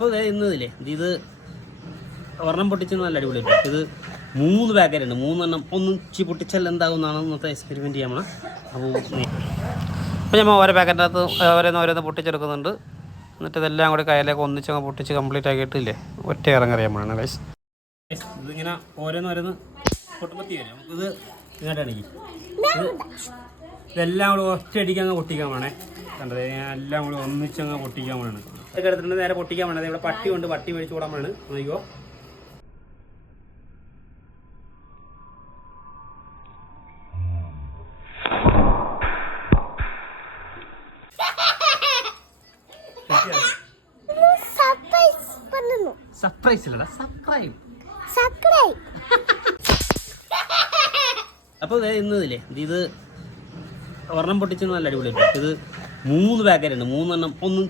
അപ്പോൾ ഇന്നതില്ലേ ഇത് ഒരെണ്ണം പൊട്ടിച്ച് നല്ല അടിപൊളിയായിട്ട് ഇത് 3 പാക്കറ്റ് ഉണ്ട്. 3 ഒന്നിച്ച് പൊട്ടിച്ചാൽ എന്താകുമെന്നാണ് ഇന്നത്തെ എക്സ്പെരിമെൻറ്റ് ചെയ്യാൻ പോണത്. അപ്പോൾ നമ്മൾ ഓരോ പാക്കറ്റിനകത്ത് ഓരോന്ന് പൊട്ടിച്ചെടുക്കുന്നുണ്ട്. എന്നിട്ട് ഇതെല്ലാം കൂടി കയ്യിലേക്ക് ഒന്നിച്ചങ്ങ് പൊട്ടിച്ച് കംപ്ലീറ്റ് ആക്കിയിട്ടില്ലേ ഒറ്റ ഇറങ്ങറിയാൻ പോകണം ഗൈസ്. ഇതിങ്ങനെ ഓരോന്ന് പൊട്ടുമ്പത്തി വരും. നമുക്കിത് ഇങ്ങോട്ടാണ് ഇതെല്ലാം കൂടി ഒറ്റയടിക്ക് അങ്ങ് പൊട്ടിക്കാൻ വേണേ. കണ്ടത് എല്ലാം കൂടി ഒന്നിച്ചങ്ങ് പൊട്ടിക്കാൻ വേണം. ഇതൊക്കെ എടുത്തിട്ടുണ്ട് നേരെ പൊട്ടിക്കാൻ വേണത്. ഇവിടെ പട്ടി കൊണ്ട് പട്ടി മേടിച്ച് കൂടാൻ വേണം. നോക്കിക്കോ, സർപ്രൈസ് ഇല്ലടാ, സബ്സ്ക്രൈബ്. അപ്പോൾ ഇന്നതില്ലേ ഇത് ഒരെണ്ണം പൊട്ടിച്ച് നല്ല അടിപൊളിയായിട്ട് ഇത് 3 പാക്കറ്റ് ഉണ്ട്. 3 ഒന്നും